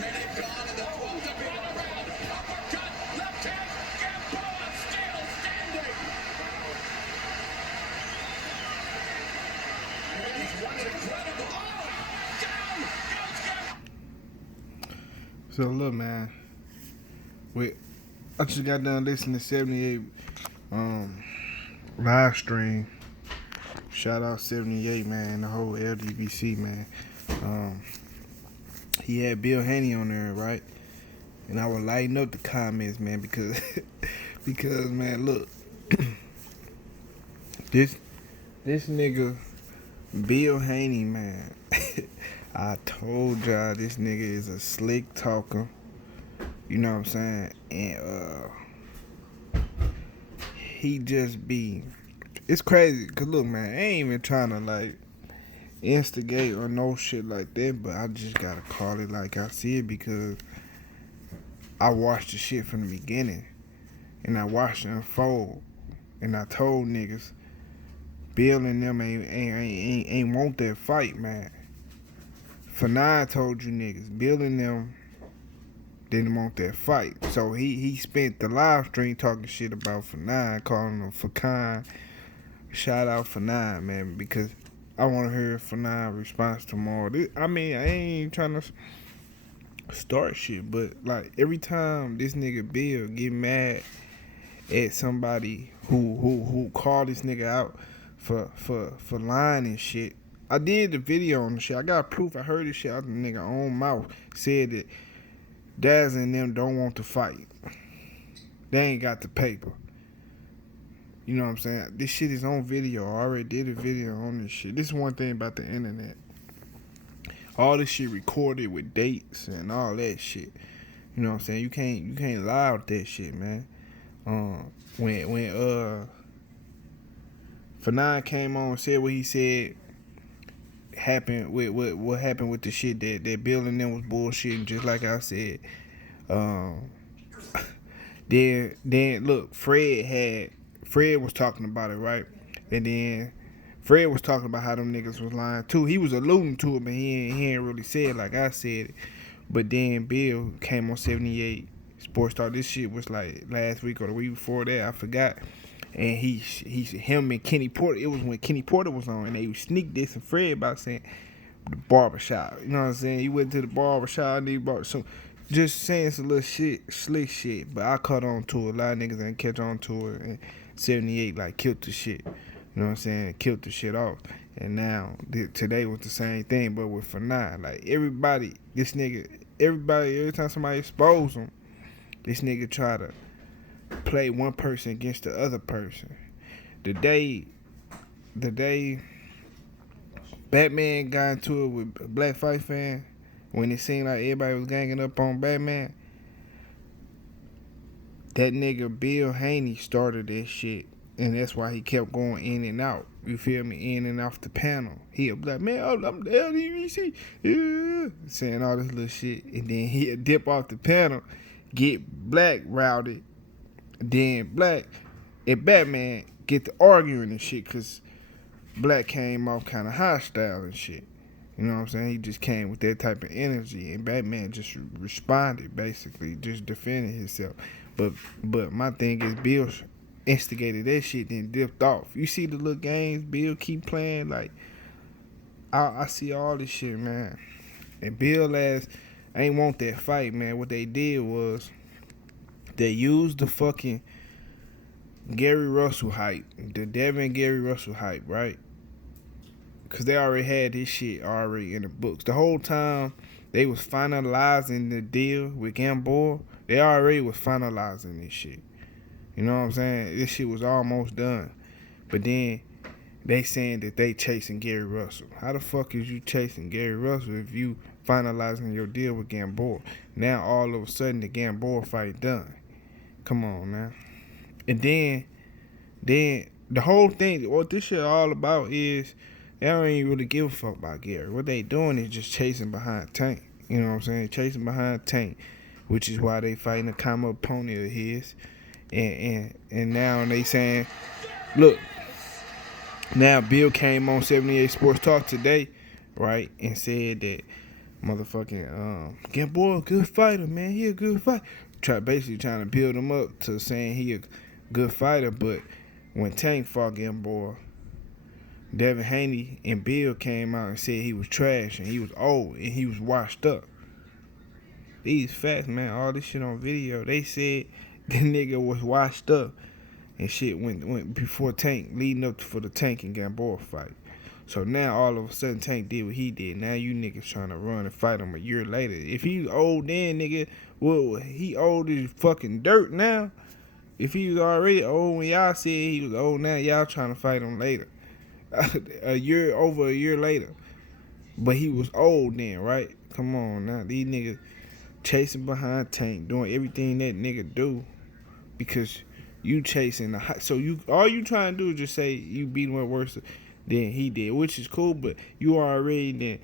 Minute gone and the 12th to be around. Uppercut, left hand, Gamboa still standing. He's what's incredible. Oh, down goes Gamboa. So look, man, I just got done listening to 78 live stream. Shout out 78, man, the whole LDBC, man. He had Bill Haney on there, right? And I would lighten up the comments, man, because because man, look, this nigga Bill Haney, man. I told y'all this nigga is a slick talker. You know what I'm saying? And he just be, it's crazy, cause look, man, I ain't even trying to like instigate or no shit like that, but I just gotta call it like I see it because I watched the shit from the beginning, and I watched it unfold, and I told niggas, Bill and them ain't want that fight, man. Fanai told you niggas, Bill and them didn't want that fight. So he spent the live stream talking shit about Fanai, calling him Fakan. Shout out Fanai, man, because I want to hear Fanai response tomorrow. I mean, I ain't trying to start shit, but like every time this nigga Bill get mad at somebody who called this nigga out for lying and shit. I did the video on the shit. I got proof. I heard this shit out the nigga own mouth. Said that Daz and them don't want to fight. They ain't got the paper. You know what I'm saying? This shit is on video. I already did a video on this shit. This is one thing about the internet. All this shit recorded with dates and all that shit. You know what I'm saying? You can't lie with that shit, man. When Fanai came on and said what he said happened with what happened with the shit that Bill and them was bullshitting, just like I said. Then look, Fred was talking about it, right? And then Fred was talking about how them niggas was lying too. He was alluding to it, but he ain't really said it like I said it. But then Bill came on 78 Sports Talk. This shit was like last week or the week before that, I forgot. And him and Kenny Porter, it was when Kenny Porter was on, and they sneak this and Fred about saying the barbershop. You know what I'm saying? He went to the barbershop and he bought some, just saying some little shit, slick shit. But I caught on to it. A lot of niggas ain't catch on to it. And 78 like killed the shit. You know what I'm saying? Killed the shit off. And now today was the same thing, but with Fanai. Like everybody, every time somebody expose him, this nigga try to play one person against the other person. The day Batman got into it with a Black Fight fan, when it seemed like everybody was ganging up on Batman, that nigga Bill Haney started that shit, and that's why he kept going in and out. You feel me? In and off the panel. He'll be like, man, I'm the LDBC, yeah, saying all this little shit, and then he'll dip off the panel, get Black routed. Then Black and Batman get to arguing and shit because Black came off kind of hostile and shit. You know what I'm saying? He just came with that type of energy, and Batman just responded, basically, just defending himself. But my thing is, Bill instigated that shit, then dipped off. You see the little games Bill keep playing, like I see all this shit, man. And Bill ain't want that fight, man. What they did was, they used the fucking Gary Russell hype, the Devin Gary Russell hype, right? Because they already had this shit already in the books. The whole time they was finalizing the deal with Gamboa, they already was finalizing this shit. You know what I'm saying? This shit was almost done. But then they saying that they chasing Gary Russell. How the fuck is you chasing Gary Russell if you finalizing your deal with Gamboa? Now all of a sudden the Gamboa fight done. Come on, man. And then the whole thing, what this shit all about is, they don't even really give a fuck about Gary. What they doing is just chasing behind Tank. You know what I'm saying? Chasing behind Tank, which is why they fighting a common opponent of his. And now they saying, look, now Bill came on 78 Sports Talk today, right, and said that Motherfucking Gamboa, good fighter, man. He a good fighter. Basically trying to build him up to saying he a good fighter, but when Tank fought Gamboa, Devin Haney and Bill came out and said he was trash and he was old and he was washed up. These facts, man, all this shit on video. They said the nigga was washed up and shit went before Tank, leading up for the Tank and Gamboa fight. So now all of a sudden Tank did what he did. Now you niggas trying to run and fight him a year later. If he old then, nigga, well, he old as fucking dirt now. If he was already old when y'all said he was old now, y'all trying to fight him later. Over a year later. But he was old then, right? Come on now. These niggas chasing behind Tank, doing everything that nigga do because you chasing the high. So you all you trying to do is just say you beat him worse than he did, which is cool, but you already then,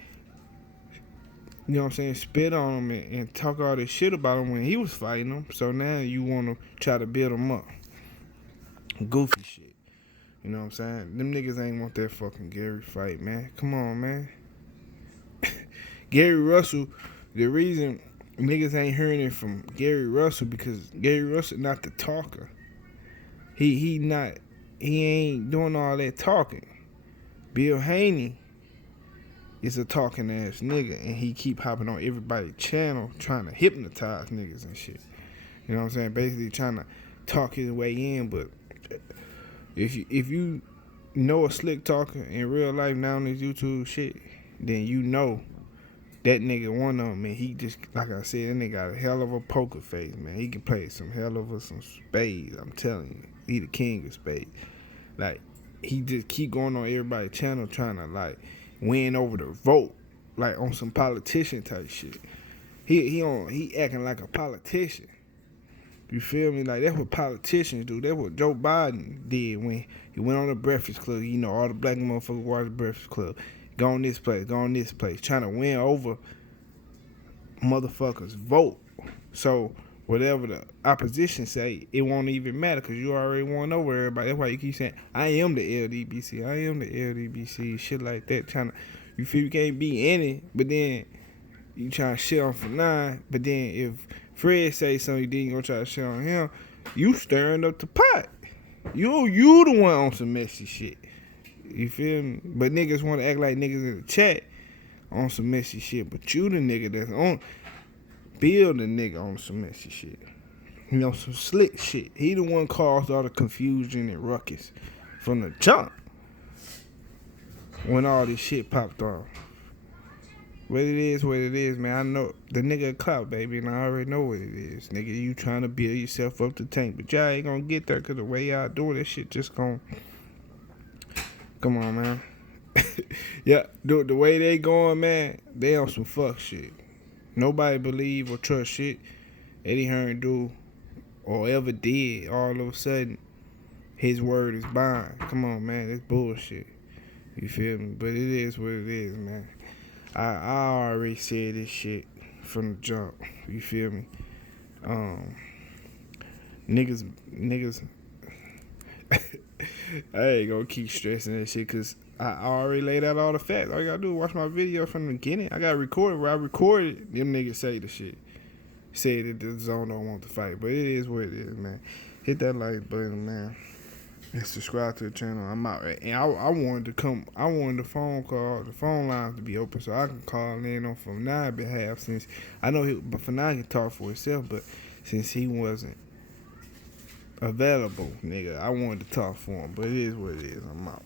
you know what I'm saying, spit on him and talk all this shit about him when he was fighting him. So now you want to try to build him up. Goofy shit. You know what I'm saying? Them niggas ain't want that fucking Gary fight, man. Come on, man. Gary Russell, the reason niggas ain't hearing it from Gary Russell because Gary Russell not the talker. He ain't doing all that talking. Bill Haney is a talking ass nigga and he keep hopping on everybody's channel trying to hypnotize niggas and shit. You know what I'm saying? Basically trying to talk his way in, but if you know a slick talker in real life now on this YouTube shit, then you know that nigga one of them, and he just, like I said, that nigga got a hell of a poker face, man. He can play some hell of some spades, I'm telling you. He the king of spades. Like, he just keep going on everybody's channel trying to, like, win over the vote, like, on some politician type shit. He acting like a politician. You feel me? Like, that's what politicians do. That's what Joe Biden did when he went on the Breakfast Club. You know, all the black motherfuckers watch the Breakfast Club. Go on this place, trying to win over motherfuckers' vote. So, whatever the opposition say, it won't even matter because you already won over everybody. That's why you keep saying, I am the LDBC, I am the LDBC, shit like that. Trying to, you feel you can't be in it, but then you trying to shit on for 9, but then if Fred say something, then you gonna try to shit on him, you stirring up the pot. You the one on some messy shit. You feel me? But niggas want to act like niggas in the chat on some messy shit. But you the nigga that's on, Bill the nigga on some messy shit. You know, some slick shit. He the one caused all the confusion and ruckus from the jump when all this shit popped off. What it is, man. I know the nigga a clout, baby, and I already know what it is. Nigga, you trying to build yourself up to Tank, but y'all ain't gonna get there because the way y'all doing this shit just gonna... Come on, man. Yeah, the way they going, man, they on some fuck shit. Nobody believe or trust shit Eddie Hearn do or ever did. All of a sudden, his word is bond. Come on, man, that's bullshit. You feel me? But it is what it is, man. I already said this shit from the jump. You feel me? Niggas. I ain't gonna keep stressing that shit because I already laid out all the facts. All you gotta do is watch my video from the beginning. I got recorded where I recorded them niggas say the shit. Say that the zone don't want to fight. But it is what it is, man. Hit that like button, man. And subscribe to the channel. I'm out. And I wanted the phone lines to be open so I can call in on from Nine's behalf since I know but for Nine can talk for himself, but since he wasn't available, nigga, I wanted to talk for him. But it is what it is. I'm out.